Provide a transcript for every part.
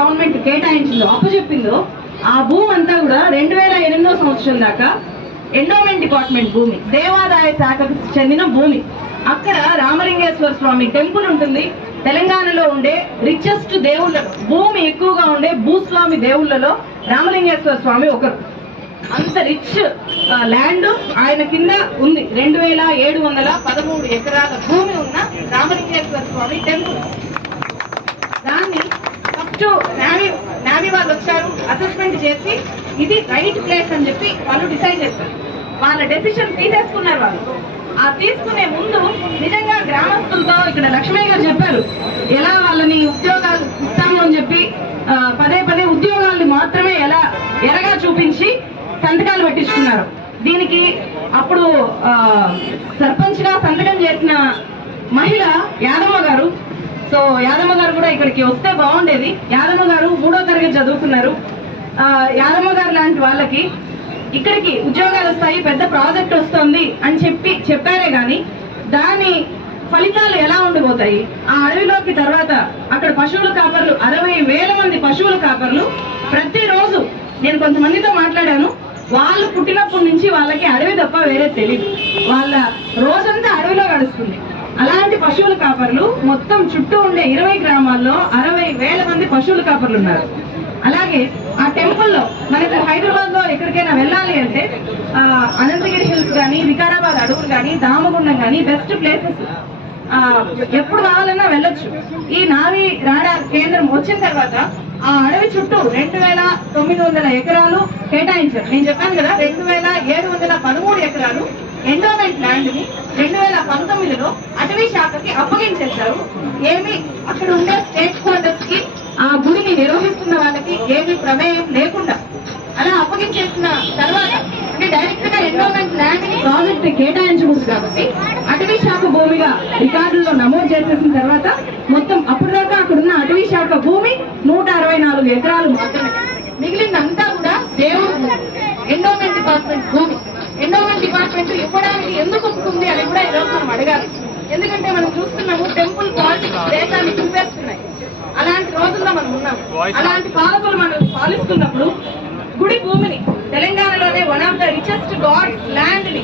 Government కేటాయించిందో అప్పచెప్పిందో ఆ భూమి అంతా కూడా 2008 సంవత్సరం దాకా ఎండోమెంట్ డిపార్ట్మెంట్ భూమి, దేవాదాయ శాఖకు చెందిన భూమి. అక్కడ రామలింగేశ్వర స్వామి టెంపుల్ ఉంటుంది. తెలంగాణలో ఉండే రిచెస్ట్ దేవుళ్ళలో, భూమి ఎక్కువగా ఉండే భూస్వామి దేవుళ్ళలో రామలింగేశ్వర స్వామి ఒకరు. అంత రిచ్ ల్యాండ్ ఆయన కింద ఉంది. 2713 ఎకరాల భూమి ఉన్న రామలింగేశ్వర స్వామి టెంపుల్. దాన్ని ఫస్ట్ నావీ వాళ్ళు వచ్చారు, అసెస్మెంట్ చేసి ఇది రైట్ ప్లేస్ అని చెప్పి వాళ్ళు డిసైడ్ చేశారు. వాళ్ళ డెసిషన్ తీసేసుకున్నారు. వాళ్ళు ఆ తీసుకునే ముందు నిజంగా గ్రామస్తులతో ఇక్కడ లక్ష్మయ్య గారు చెప్పారు ఎలా వాళ్ళని ఉద్యోగాలు ఇస్తాము అని చెప్పి పదే పదే ఉద్యోగాల్ని మాత్రమే ఎలా ఎరగా చూపించి సంతకాలు పెట్టించుకున్నారు. దీనికి అప్పుడు సర్పంచ్ గా సంతకం చేసిన మహిళ యాదమ్మ గారు. సో యాదమ్మ గారు కూడా ఇక్కడికి వస్తే బాగుండేది. యాదమ్మ గారు 3వ తరగతి చదువుకున్నారు. యాదమ్మ గారు లాంటి వాళ్ళకి ఇక్కడికి ఉద్యోగాలు వస్తాయి, పెద్ద ప్రాజెక్ట్ వస్తుంది అని చెప్పారే కానీ దాని ఫలితాలు ఎలా ఉండిపోతాయి? ఆ అడవిలోకి తర్వాత అక్కడ పశువుల కాపర్లు 60,000 మంది పశువుల కాపర్లు ప్రతిరోజు, నేను కొంతమందితో మాట్లాడాను, వాళ్ళు పుట్టినప్పటి నుంచి వాళ్ళకి అడవి తప్ప వేరే తెలియదు. వాళ్ళ రోజంతా అడవిలో గడుస్తుంది. అలాంటి పశువుల కాపర్లు మొత్తం చుట్టూ ఉండే 20 గ్రామాల్లో 60,000 మంది పశువుల కాపర్లు ఉన్నారు. అలాగే ఆ టెంపుల్లో మనకు హైదరాబాద్ లో ఎక్కడికైనా వెళ్ళాలి అంటే అనంతగిరి హిల్స్ కానీ, వికారాబాద్ అడవులు కానీ, దామగుండం కానీ బెస్ట్ ప్లేసెస్. ఎప్పుడు కావాలన్నా వెళ్ళొచ్చు. ఈ నావీ రాడార్ కేంద్రం వచ్చిన తర్వాత ఆ అడవి చుట్టూ 2900 ఎకరాలు కేటాయించారు. నేను చెప్పాను కదా, 2713 ఎకరాలు ఎండోమెంట్ ల్యాండ్ ని 2019లో అటవీ శాఖకి అప్పగించేశారు. ఏమి అక్కడ ఉండే స్టేక్ హోల్డర్స్ కి, ఆ గుడిని నిర్వహిస్తున్న వాళ్ళకి ఏమి ప్రమేయం లేకుండా అలా అప్పగించేసిన తర్వాత, అంటే డైరెక్ట్ గా ఎండోమెంట్ ల్యాండ్ ని ప్రాజెక్ట్ కేటాయించకూడదు కాబట్టి అటవీ శాఖ భూమిగా రికార్డుల్లో నమోదు చేసేసిన తర్వాత మొత్తం అప్పటిదాకా అక్కడున్న అటవీ శాఖ భూమి 164 ఎకరాలు మాత్రమే. మిగిలిందంతా కూడా దేవుడు ఎండోమెంట్ డిపార్ట్మెంట్ భూమి. ఎండోమెంట్ డిపార్ట్మెంట్ ఇవ్వడానికి ఎందుకు ఒప్పుకుంది అని కూడా ఈరోజు మనం అడగాలి. ఎందుకంటే మనం చూస్తున్నాము టెంపుల్ పాలిటిక్స్ దేశాన్ని చూపేస్తున్నాయి. అలాంటి రోజుల్లో మనం ఉన్నాము. అలాంటి పాలకులు మనం పాలిస్తున్నప్పుడు గుడి భూమిని, తెలంగాణలోనే one of the richest God land ని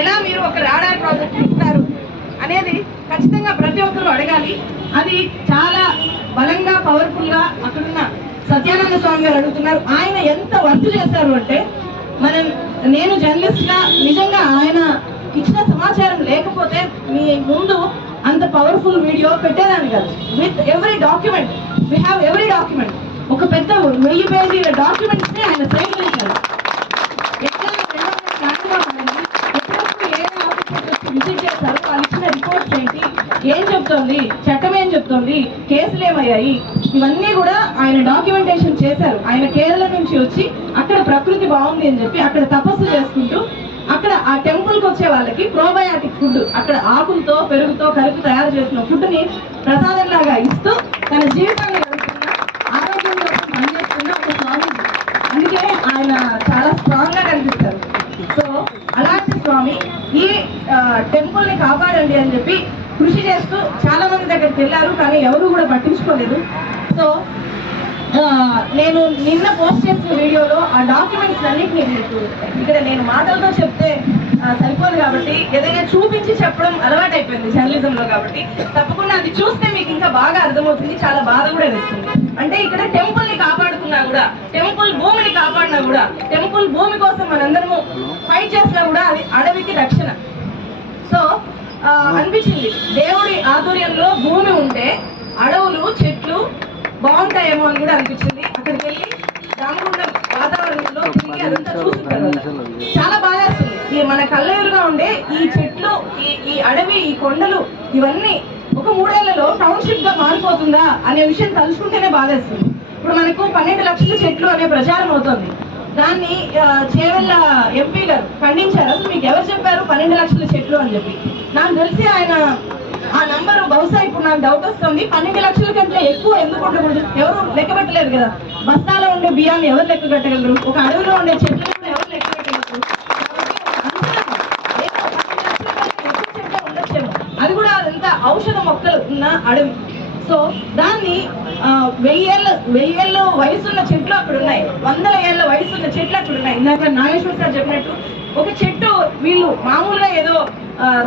ఎలా మీరు ఒక రాడార్ ప్రాజెక్ట్ ఇస్తారు అనేది ఖచ్చితంగా ప్రతి ఒక్కరూ అడగాలి. అది చాలా బలంగా, పవర్ఫుల్ గా అక్కడున్న సత్యానంద స్వామి గారు అడుగుతున్నారు. ఆయన ఎంత వర్క్ చేశారు అంటే, నేను జర్నలిస్ట్ గా నిజంగా ఆయన ఇచ్చిన సమాచారం లేకపోతే మీ ముందు అంత పవర్ఫుల్ వీడియో పెట్టేదాన్ని కాదు. With every document, we have every document. ఒక పెద్ద 1000 పేజీల డాక్యుమెంట్స్ ని ఆయన సేకరించారు. ఎట్లా విజిట్ చేశారు, వాళ్ళు ఇచ్చిన రిపోర్ట్స్ ఏంటి, ఏం చెప్తోంది, చట్టం ఏం చెప్తోంది, కేసులు ఏమయ్యాయి, ఇవన్నీ కూడా ఆయన డాక్యుమెంటేషన్ చేశారు. ఆయన కేరళ నుంచి వచ్చి అక్కడ ప్రకృతి బాగుంది అని చెప్పి అక్కడ తపస్సు చేసుకుంటూ అక్కడ ఆ టెంపుల్ కి వచ్చే వాళ్ళకి ప్రోబయాటిక్ ఫుడ్, అక్కడ ఆకులతో పెరుగుతో కలిపి తయారు చేసిన ఫుడ్ ని ప్రసాదం లాగా ఇస్తూ తన జీవితాన్ని గడుపుతున్న, ఆరోగ్యం కోసం పనిచేస్తున్న ఒక స్వామి. అందుకే ఆయన చాలా స్ట్రాంగ్ గా కనిపిస్తారు. సో అలాంటి స్వామి ఈ టెంపుల్ ని కాపాడండి అని చెప్పి కృషి చేస్తూ చాలా మంది దగ్గరికి వెళ్ళారు, కానీ ఎవరు కూడా పట్టించుకోలేదు. సో నేను నిన్న పోస్ట్ చేసిన వీడియోలో ఆ డాక్యుమెంట్స్ అన్నిటినీ మీకు ఇక్కడ నేను మాటలతో చెప్తే సరిపోదు కాబట్టి ఏదైనా చూపించి చెప్పడం అలవాటు అయిపోయింది జర్నలిజంలో. కాబట్టి తప్పకుండా అది చూస్తే మీకు ఇంకా బాగా అర్థమవుతుంది. చాలా బాధ కూడా వేస్తుంది. అంటే ఇక్కడ టెంపుల్ ని కాపాడుకున్నా కూడా, టెంపుల్ భూమిని కాపాడినా కూడా, టెంపుల్ భూమి కోసం మనందరము ఫైట్ చేసినా కూడా అది అడవికి రక్షణ. సో అనిపించింది దేవుడి ఆధ్వర్యంలో భూమి ఉంటే అడవులు, చెట్లు బాగుంటాయేమో అని కూడా అనిపించింది. అక్కడికి వెళ్ళి దామగుండం వాతావరణంలో తిరిగి అదంతా చూసిన చాలా బాగా వస్తుంది. మన కళ్ళెదురుగా ఉండే ఈ చెట్లు, ఈ అడవి, ఈ కొండలు, ఇవన్నీ ఒక 3 ఏళ్లలో టౌన్షిప్ గా మారిపోతుందా అనే విషయం తలుచుకుంటేనే బాధేస్తుంది. ఇప్పుడు మనకు 12 లక్షల చెట్లు అనే ప్రచారం అవుతుంది. దాన్ని చేవెళ్ళ ఎంపీ గారు ఖండించారు. అసలు మీకు ఎవరు చెప్పారు 12 లక్షల చెట్లు అని చెప్పి? నాకు తెలిసి ఆయన ఆ నంబరు బహుశా ఇప్పుడు నాకు డౌట్ వస్తుంది, 12 లక్షల కంటే ఎక్కువ ఎందుకు ఉండకూడదు? ఎవరు లెక్క పెట్టలేరు కదా. బస్తాలో ఉండే బియ్యాన్ని ఎవరు లెక్క కట్టగలరు? ఒక అడవిలో ఉండే చెట్లను కూడా ఎవరు లెక్క పెట్టగలరు? ఉండొచ్చేమో. అది కూడా అదంతా ఔషధ మొక్కలు ఉన్న అడవి. సో దాన్ని వెయ్యేళ్ళు వయసున్న చెట్లు అక్కడ ఉన్నాయి, 100 ఏళ్ళ వయసున్న చెట్లు అక్కడ ఉన్నాయి. ఇందాక నాగేశ్వర సార్ చెప్పినట్టు ఒక చెట్టు వీళ్ళు మామూలుగా ఏదో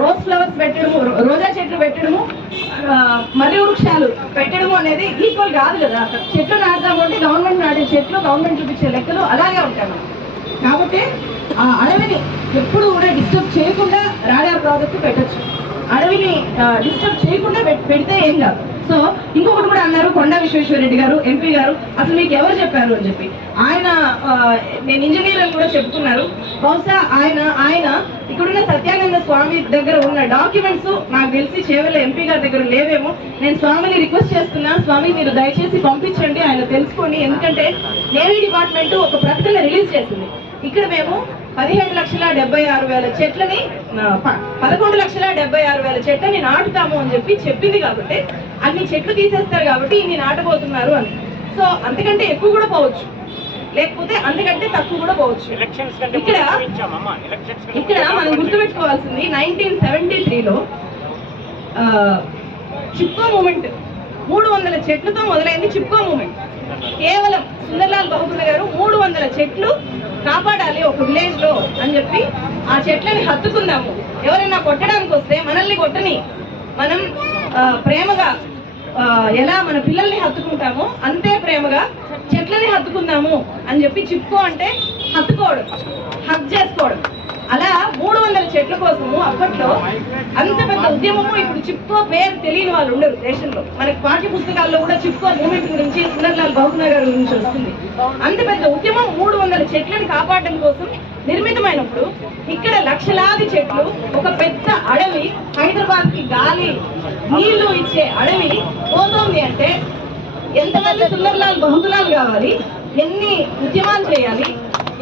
రోజ్ ఫ్లవర్స్ పెట్టడము, రోజా చెట్లు పెట్టడము, మర్రి వృక్షాలు పెట్టడము అనేది ఈక్వల్ కాదు కదా. చెట్లు నాటుతాము అంటే గవర్నమెంట్ నాటే చెట్లు, గవర్నమెంట్ చూపించే లెక్కలు అలాగే ఉంటాయి. కాబట్టి ఆ అడవిని ఎప్పుడు కూడా డిస్టర్బ్ చేయకుండా రాడార్ ప్రాజెక్ట్ పెట్టచ్చు. అడవిని డిస్టర్బ్ చేయకుండా పెడితే ఏం కాదు. సో ఇంకొకటి కూడా అన్నారు కొండా విశ్వేశ్వరరెడ్డి గారు ఎంపీ గారు, అసలు మీకు ఎవరు చెప్పారు అని చెప్పి. ఆయన నేను ఇంజనీర్ అని కూడా చెప్పుకున్నారు. బహుశా ఆయన ఇక్కడున్న సత్యానంద స్వామి దగ్గర ఉన్న డాక్యుమెంట్స్ నాకు తెలిసి చేవెళ్ళ ఎంపీ గారి దగ్గర లేవేమో. నేను స్వామిని రిక్వెస్ట్ చేస్తున్నా, స్వామి మీరు దయచేసి పంపించండి, ఆయన తెలుసుకొని. ఎందుకంటే నేవీ డిపార్ట్మెంట్ ఒక ప్రకటన రిలీజ్ చేసింది. ఇక్కడ మేము 17,76,000 చెట్లని 11,76,000 చెట్లని నాటుతాము అని చెప్పి చెప్పింది. కాబట్టి అన్ని చెట్లు తీసేస్తారు కాబట్టి ఇన్ని నాటబోతున్నారు అని. సో అంతకంటే ఎక్కువ కూడా పోవచ్చు, లేకపోతే అంతకంటే తక్కువ కూడా పోవచ్చు. ఇక్కడ మనం గుర్తుపెట్టుకోవాల్సింది 1973లో చిప్కో మూమెంట్ 300 చెట్లతో మొదలైంది. చిప్కో మూమెంట్ కేవలం సుందర్లాల్ బహుగుణ గారు 300 చెట్లు కాపాడాలి ఒక విలేజ్ లో అని చెప్పి ఆ చెట్లని హత్తుకుందాము. ఎవరైనా కొట్టడానికి వస్తే మనల్ని కొట్టని, మనం ప్రేమగా ఎలా మన పిల్లల్ని హత్తుకుంటామో అంతే ప్రేమగా చెట్లని హత్తుకుందాము అని చెప్పి చిప్కో అంటే హత్తుకోవడం, హక్ చేసుకోవడం. అలా 300 చెట్ల కోసము అప్పట్లో అంత పెద్ద ఉద్యమము. ఇప్పుడు చిప్కో పేరు తెలియని వాళ్ళు ఉండరు దేశంలో. మనకి పాఠ్య పుస్తకాల్లో కూడా చిప్కో మూమెంట్ గురించి సుందర్లాల్ బహుగుణ గారి గురించి వస్తుంది. అంత పెద్ద ఉద్యమం 300 చెట్లను కాపాడడం కోసం నిర్మితమైనప్పుడు ఇక్కడ లక్షలాది చెట్లు, ఒక పెద్ద అడవి, హైదరాబాద్ కి గాలి నీళ్లు ఇచ్చే అడవి పోతోంది అంటే ఎంతమంది సుందర్లాల్ బహుగుణాలు కావాలి, ఎన్ని ఉద్యమాలు చేయాలి,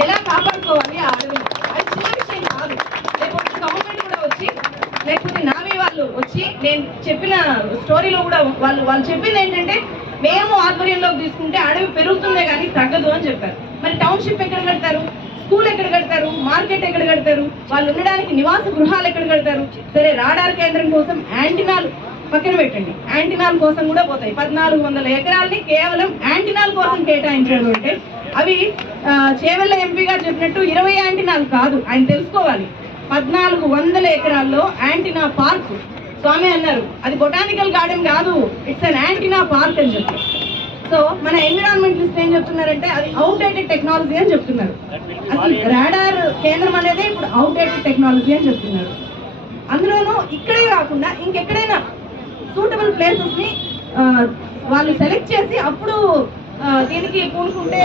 ఎలా కాపాడుకోవాలి ఆ అడవిని. అది చిన్న విషయం కాదు. లేకపోతే గవర్నమెంట్ కూడా వచ్చి, లేకపోతే నావీ వాళ్ళు వచ్చి, నేను చెప్పిన స్టోరీలో కూడా వాళ్ళు చెప్పింది ఏంటంటే మేము ఆధ్వర్యంలోకి తీసుకుంటే అడవి పెరుగుతుందే కానీ తగ్గదు అని చెప్పారు. మరి టౌన్షిప్ ఎక్కడ కడతారు, స్కూల్ ఎక్కడ కడతారు, మార్కెట్ ఎక్కడ కడతారు, వాళ్ళు ఉండడానికి నివాస గృహాలు ఎక్కడ కడతారు? సరే రాడార్ కేంద్రం కోసం యాంటినాలు పక్కన పెట్టండి, యాంటినాల కోసం కూడా పోతాయి. 1400 ఎకరాలని కేవలం యాంటినాల కోసం కేటాయించారు అంటే అవి చేవెళ్ళ ఎంపీ గారు చెప్పినట్టు 20 యాంటినాలు కాదు. ఆయన తెలుసుకోవాలి, 1400 ఎకరాల్లో యాంటినా పార్క్. స్వామి అన్నారు అది బొటానికల్ గార్డెన్ కాదు, ఇట్స్ అన్ యాంటినా పార్క్ అని చెప్పి. సో మన ఎన్విరాన్మెంటలిస్ట్ ఏం చెప్తున్నారంటే అది అవుట్డేటెడ్ టెక్నాలజీ అని చెప్తున్నారు. అసలు రాడార్ కేంద్రం అనేది ఇప్పుడు అవుట్డేటెడ్ టెక్నాలజీ అని చెప్తున్నారు. అందులోనూ ఇక్కడే కాకుండా ఇంకెక్కడైనా సూటబుల్ ప్లేసెస్ ని వాళ్ళు సెలెక్ట్ చేసి అప్పుడు దీనికి పూనుకుంటే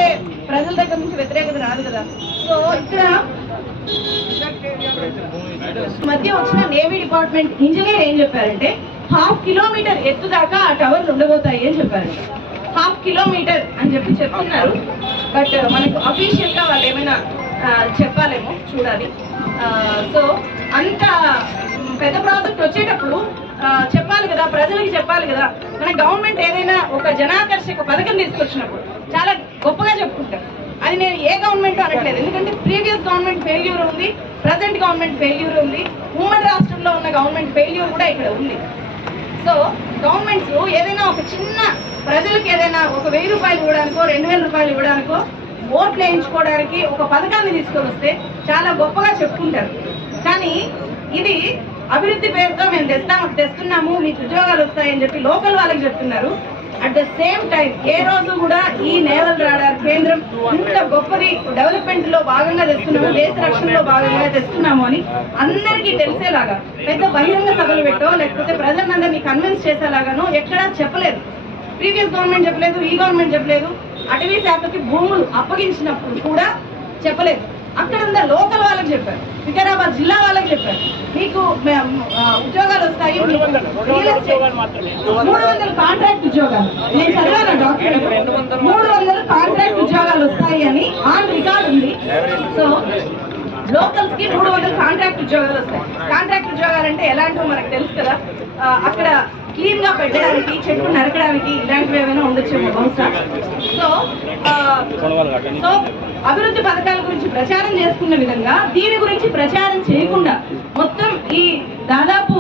ప్రజల దగ్గర నుంచి వ్యతిరేకత రాదు కదా. సో ఇక్కడ మధ్య వచ్చిన నేవీ డిపార్ట్మెంట్ ఇంజనీర్ ఏం చెప్పారంటే 1/2 కిలోమీటర్ ఎత్తు దాకా ఆ టవర్లు ఉండబోతాయి అని చెప్పారంట. 1/2 కిలోమీటర్ అని చెప్పి చెప్తున్నారు. బట్ మనకు అఫీషియల్ గా వాళ్ళు ఏమైనా చెప్పాలేమో చూడాలి. సో అంత పెద్ద ప్రాజెక్ట్ వచ్చేటప్పుడు చెప్పాలి కదా, ప్రజలకి చెప్పాలి కదా. మన గవర్నమెంట్ ఏదైనా ఒక జనాకర్షక పథకం తీసుకొచ్చినప్పుడు చాలా గొప్పగా చెప్పుకుంటారు. అది నేను ఏ గవర్నమెంట్ అనట్లేదు, ఎందుకంటే ప్రీవియస్ గవర్నమెంట్ ఫెయిల్యూర్ ఉంది, ప్రజెంట్ గవర్నమెంట్ ఫెయిల్యూర్ ఉంది, ఉమ్మడి రాష్ట్రంలో ఉన్న గవర్నమెంట్ ఫెయిల్యూర్ కూడా ఇక్కడ ఉంది. సో గవర్నమెంట్స్ ఏదైనా ఒక చిన్న ప్రజలకు ఏదైనా ఒక 1000 రూపాయలు ఇవ్వడానికో 2000 రూపాయలు ఇవ్వడానికో ఓట్లు వేయించుకోవడానికి ఒక పథకాన్ని తీసుకొని వస్తే చాలా గొప్పగా చెప్పుకుంటారు. కానీ ఇది అభివృద్ధి పేరుతో మేము తెస్తున్నాము, మీకు ఉద్యోగాలు వస్తాయని చెప్పి లోకల్ వాళ్ళకి చెప్తున్నారు. అట్ ద సేమ్ టైం ఏ రోజు కూడా ఈ నేవల్ రాడార్ కేంద్రం ఇంత గొప్పది డెవలప్మెంట్ లో భాగంగా తెస్తున్నాము, దేశ రక్షణలో భాగంగా తెస్తున్నాము అని అందరికీ తెలిసేలాగా పెద్ద బహిరంగ సభలు పెట్టో లేకపోతే ప్రజలందరినీ కన్విన్స్ చేసేలాగానో ఎక్కడా చెప్పలేదు. ప్రీవియస్ గవర్నమెంట్ చెప్పలేదు, ఈ గవర్నమెంట్ చెప్పలేదు. అటవీ శాఖకి భూములు అప్పగించినప్పుడు కూడా చెప్పలేదు. అక్కడ ఉన్న లోకల్ వాళ్ళకి చెప్పారు, వికారాబాద్ జిల్లా వాళ్ళకి చెప్పారు, మీకు ఉద్యోగాలు వస్తాయి, 300 కాంట్రాక్ట్ ఉద్యోగాలు. నేను చదివాను డాక్యుమెంట్, 300 కాంట్రాక్ట్ ఉద్యోగాలు వస్తాయి అని ఆన్ రికార్డ్ ఉంది. సో లోకల్స్ కి 300 కాంట్రాక్ట్ ఉద్యోగాలు వస్తాయి. కాంట్రాక్ట్ ఉద్యోగాలు అంటే ఎలాంటివో మనకు తెలుసు కదా. అక్కడ క్లీన్ గా పెట్టడానికి, చెట్లు నరకడానికి ఇలాంటివి ఏమైనా ఉండొచ్చేమో బహుశా. సో అభివృద్ధి పథకాల గురించి ప్రచారం చేసుకున్న విధంగా దీని గురించి ప్రచారం చేయకుండా మొత్తం ఈ దాదాపు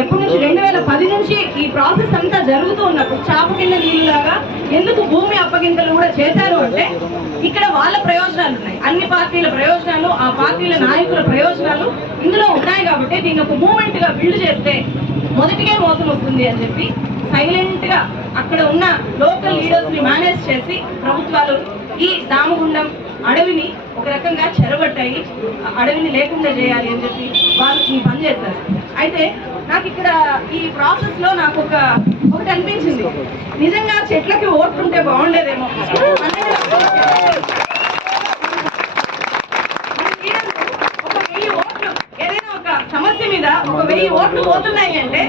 ఎప్పటి నుంచి 2010 నుంచి ఈ ప్రాసెస్ అంతా జరుగుతూ ఉన్నప్పుడు చాప కింద నీళ్ళలాగా ఎందుకు భూమి అప్పగింతలు కూడా చేశారు అంటే ఇక్కడ వాళ్ళ ప్రయోజనాలు ఉన్నాయి, అన్ని పార్టీల ప్రయోజనాలు, ఆ పార్టీల నాయకుల ప్రయోజనాలు ఇందులో ఉన్నాయి కాబట్టి దీన్ని ఒక మూమెంట్ గా బిల్డ్ చేస్తే మొదటికే మోసం వస్తుంది అని చెప్పి సైలెంట్ గా అక్కడ ఉన్న లోకల్ లీడర్స్ ని మేనేజ్ చేసి ప్రభుత్వాలు ఈ దామగుండం అడవిని ఒక రకంగా చెరబట్టాయి, అడవిని లేకుండా చేయాలి అని చెప్పి వాళ్ళు ఈ పని చేస్తారు. అయితే నాకు ఇక్కడ ఈ ప్రాసెస్ లో నాకు ఒకటి అనిపించింది, నిజంగా చెట్లకి ఓట్లుంటే బాగుండేదేమో. ఒక 1000 ఓట్లు ఏదైనా ఒక సమస్య మీద ఒక 1000 ఓట్లు పోతున్నాయి అంటే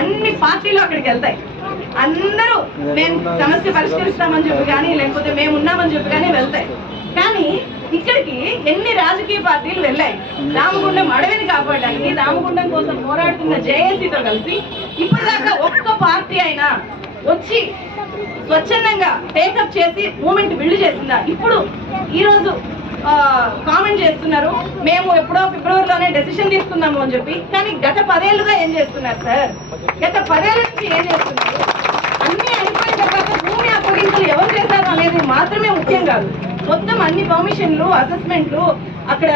అన్ని పార్టీలు అక్కడికి వెళ్తాయి, అందరూ మేము సమస్య పరిష్కరిస్తామని చెప్పి కానీ లేకపోతే మేము ఉన్నామని చెప్పి కానీ వెళ్తాయి. కానీ ఇక్కడికి ఎన్ని రాజకీయ పార్టీలు వెళ్ళాయి రామగుండం అడవిని కాపాడడానికి, రామగుండం కోసం పోరాడుతున్న జేఏసీతో కలిసి ఇప్పటిదాకా ఒక్క పార్టీ అయినా వచ్చి స్వచ్ఛందంగా టేకప్ చేసి మూమెంట్ బిల్డ్ చేసిందా? ఇప్పుడు ఈరోజు కామెంట్ చేస్తున్నారు మేము ఎప్పుడో ఫిబ్రవరిలోనే డెసిషన్ తీసుకున్నాము అని చెప్పి, కానీ గత 10 ఏళ్ళుగా ఏం చేస్తున్నారు సార్? గత 10 ఏళ్ళ నుంచి ఏం చేస్తున్నారు? అన్ని అయిపోయిన తర్వాత భూమి అప్పగింతలు ఎవరు చేశారు అనేది మాత్రమే ముఖ్యం కాదు, మొత్తం అన్ని పర్మిషన్లు, అసెస్మెంట్లు, అక్కడ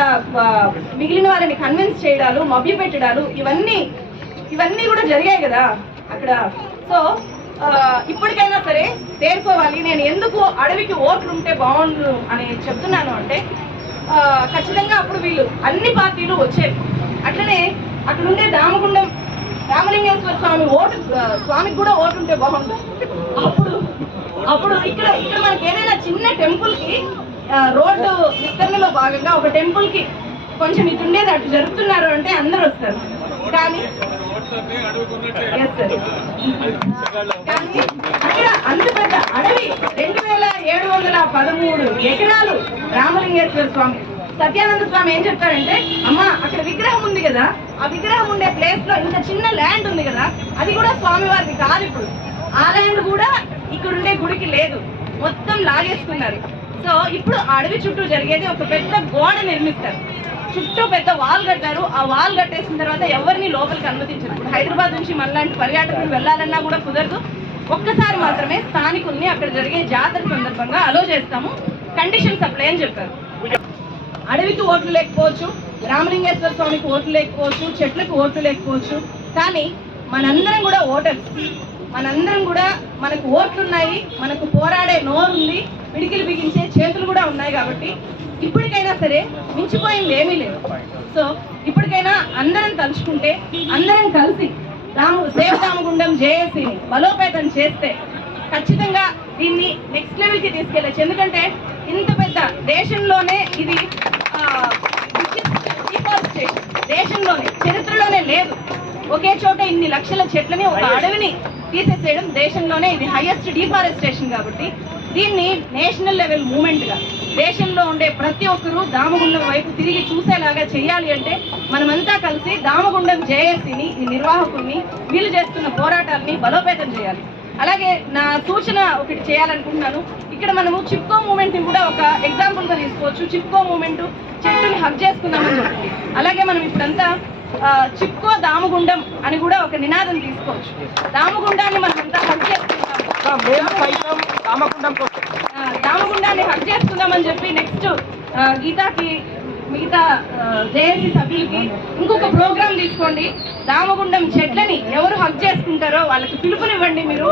మిగిలిన వాళ్ళని కన్విన్స్ చేయడాలు, మభ్య పెట్టడాలు, ఇవన్నీ కూడా జరిగాయి కదా అక్కడ. సో ఇప్పటికైనా సరే తేరుకోవాలి. నేను ఎందుకు అడవికి ఓట్లు ఉంటే బాగుండు అని చెప్తున్నాను అంటే ఖచ్చితంగా అప్పుడు వీళ్ళు అన్ని పార్టీలు వచ్చేవి. అట్లనే అక్కడ ఉండే దామగుండం రామలింగేశ్వర స్వామికి కూడా ఓట్లు ఉంటే బాగుండు. అప్పుడు ఇక్కడ మనకి ఏదైనా చిన్న టెంపుల్ కి రోడ్డు విస్తరణలో భాగంగా ఒక టెంపుల్ కి కొంచెం ఇటు ఉండేది అటు జరుపుతున్నారు అంటే అందరు వస్తారు. కానీ అక్కడ అంత పెద్ద అడవి 2713 ఎకరాలు రామలింగేశ్వర స్వామి. సత్యానంద స్వామి ఏం చెప్తారంటే, అమ్మా అక్కడ విగ్రహం ఉంది కదా, ఆ విగ్రహం ఉండే ప్లేస్ లో ఇంత చిన్న ల్యాండ్ ఉంది కదా, అది కూడా స్వామివారికి కాదు. ఇప్పుడు ఆ ల్యాండ్ కూడా ఇక్కడ ఉండే గుడికి లేదు, మొత్తం లాగేసుకున్నారు. సో ఇప్పుడు ఆ అడవి చుట్టూ జరిగేది ఒక పెద్ద గోడ నిర్మిస్తారు, చుట్టూ పెద్ద వాల్ కట్టారు. ఆ వాల్ కట్టేసిన తర్వాత ఎవరిని లోపలికి అనుమతించారు. ఇప్పుడు హైదరాబాద్ నుంచి మనలాంటి పర్యాటకులు వెళ్ళాలన్నా కూడా కుదరదు. ఒక్కసారి మాత్రమే స్థానికుల్ని అక్కడ జరిగే జాతర సందర్భంగా అలో చేస్తాము, కండిషన్స్ అప్లై అని చెప్పారు. అడవికి ఓట్లు లేకపోవచ్చు, రామలింగేశ్వర స్వామికి ఓట్లు లేకపోవచ్చు, చెట్లకు ఓట్లు లేకపోవచ్చు, కానీ మనందరం కూడా ఓటర్స్, మనందరం కూడా మనకు ఓట్లున్నాయి, మనకు పోరాడే నోరుంది, పిడికిలు బిగించే చేతులు కూడా ఉన్నాయి. కాబట్టి ఇప్పటికైనా సరే మించిపోయింది ఏమీ లేదు. సో ఇప్పటికైనా అందరం తలుచుకుంటే, అందరం కలిసి సేవ్ రామగుండం జేఏసీని బలోపేతం చేస్తే ఖచ్చితంగా దీన్ని నెక్స్ట్ లెవెల్కి తీసుకెళ్ళచ్చు. ఎందుకంటే ఇంత పెద్ద దేశంలోనే ఇది డిఫారెస్టేషన్, దేశంలోనే చరిత్రలోనే లేదు. ఒకే చోట ఇన్ని లక్షల చెట్లని, ఒక అడవిని తీసేసేయడం దేశంలోనే ఇది హైయెస్ట్ డిఫారెస్టేషన్. కాబట్టి దీన్ని నేషనల్ లెవెల్ మూమెంట్ గా దేశంలో ఉండే ప్రతి ఒక్కరూ దామగుండం వైపు తిరిగి చూసేలాగా చేయాలి అంటే మనమంతా కలిసి దామగుండం జేఏసీని, ఈ నిర్వాహకుల్ని, వీళ్ళు చేస్తున్న పోరాటాలని బలోపేతం చేయాలి. అలాగే నా సూచన ఒకటి చేయాలనుకుంటున్నాను, ఇక్కడ మనము చిప్కో మూమెంట్ ని కూడా ఒక ఎగ్జాంపుల్ గా తీసుకోవచ్చు. చిప్కో మూమెంట్ చెట్టుని హక్ చేసుకుందామని చెప్తుంది. అలాగే మనం ఇప్పుడంతా చిప్కో దామగుండం అని కూడా ఒక నినాదం తీసుకోవచ్చు. దామగుండాన్ని మనం అంతా హక్ చేసుకుందాం, దామగుండాన్ని హక్ చేసుకుందామని చెప్పి నెక్స్ట్ గీతాకి, మిగతా జేఏసీ సభ్యులకి ఇంకొక ప్రోగ్రామ్ తీసుకోండి. దామగుండం చెట్లని ఎవరు హక్ చేసుకుంటారో వాళ్ళకి పిలుపునివ్వండి. మీరు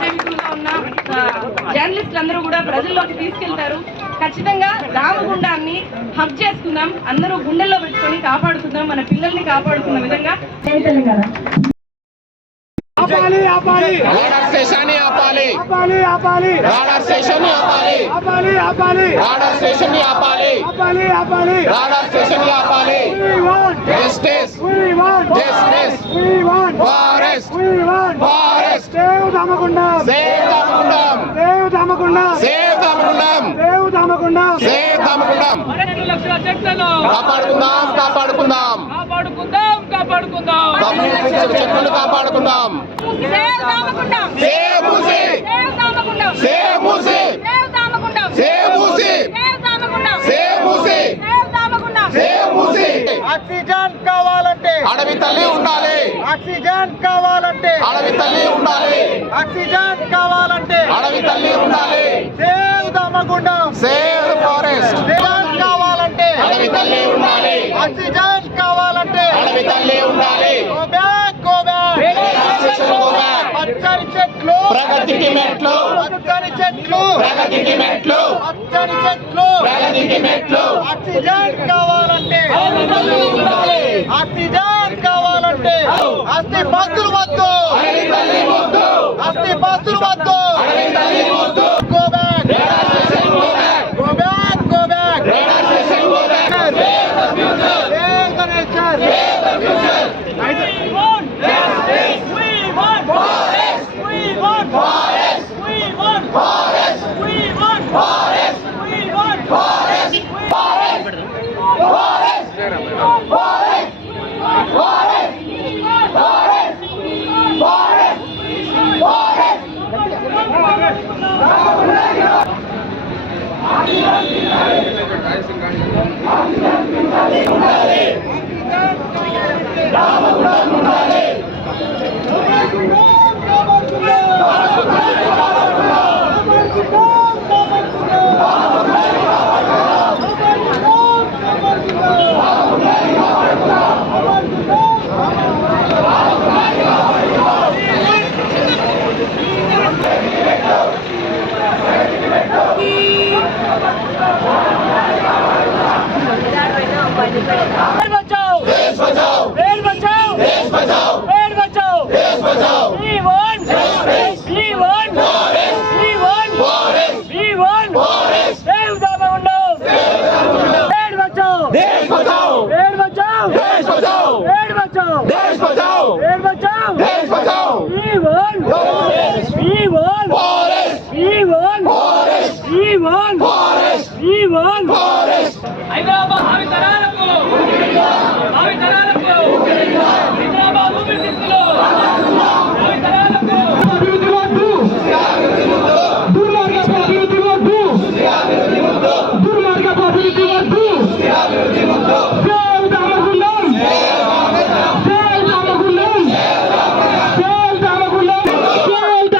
ప్రేమికులుగా ఉన్న జర్నలిస్టులు అందరూ కూడా ప్రజల్లోకి తీసుకెళ్తారు. ఖచ్చితంగా దామగుండాన్ని హక్ చేసుకుందాం, అందరూ గుండెల్లో పెట్టుకొని కాపాడుకుందాం, మన పిల్లల్ని కాపాడుకున్న విధంగా. తెలంగాణ ఆపాలి ఆపాలి రాడార్ స్టేషన్ ఆపాలి ఆపాలి ఆపాలి రాడార్ స్టేషన్ ఆపాలి ఆపాలి ఆపాలి రాడార్ స్టేషన్ ఆపాలి ఆపాలి ఆపాలి రాడార్ స్టేషన్ ఆపాలి we want justice we want forest save Damagundam save Damagundam save Damagundam save Damagundam save Damagundam save Damagundam 12 లక్షల చెట్లను కాపాడుకుందాం కాపాడుకుందాం కాపాడుకుందాం కాపాడుకుందాం చెట్లను కాపాడుకుందాం. Save Damagundam! Save Musi! Save Damagundam! Save Musi! Save Damagundam! Save Musi! Save Damagundam! Save Musi! Save Damagundam! Save Musi! Oxygen కావాలంటే అడవి తల్లి ఉండాలి. ఆక్సిజన్ కావాలంటే అడవి తల్లి ఉండాలి. ఆక్సిజన్ కావాలంటే అడవి తల్లి ఉండాలి. Save Damagundam save the forest. Oxygen కావాలంటే అడవి తల్లి ఉండాలి. ఆక్సిజన్ కావాలంటే అడవి తల్లి ఉండాలి. Go back go back Go back. పచ్చని చెట్లు ప్రగతికి మెట్లు. పచ్చని చెట్లు ప్రగతికి మెట్లు. పచ్చని చెట్లు ప్రగతికి మెట్లు. ఆక్సిజన్ కావాలంటే ఆక్సిజన్ కావాలంటే అస్థి బస్సులు వద్దు అడవి తల్లి వద్దు. అస్థి బస్సులు వద్దు అడవి తల్లి వద్దు. Go back Radar station go back. Go back go back Radar station go back. Save the future. Save the nature Save the future. Forest. Forest. Forest. Forest. Forest. Forest. Forest. Forest. Forest. Forest. Forest. पेड़ बचाओ देश बचाओ. पेड़ बचाओ देश बचाओ. पेड़ बचाओ देश बचाओ. We want Forest. We want Forest. We want Forest. We want Forest. Save Damagundam पेड़ बचाओ देश बचाओ. पेड़ बचाओ देश बचाओ. पेड़ बचाओ देश बचाओ. पेड़ बचाओ देश बचाओ. We want Forest. We want Forest. We want Forest. We want Forest. We want Forest. Hyderabad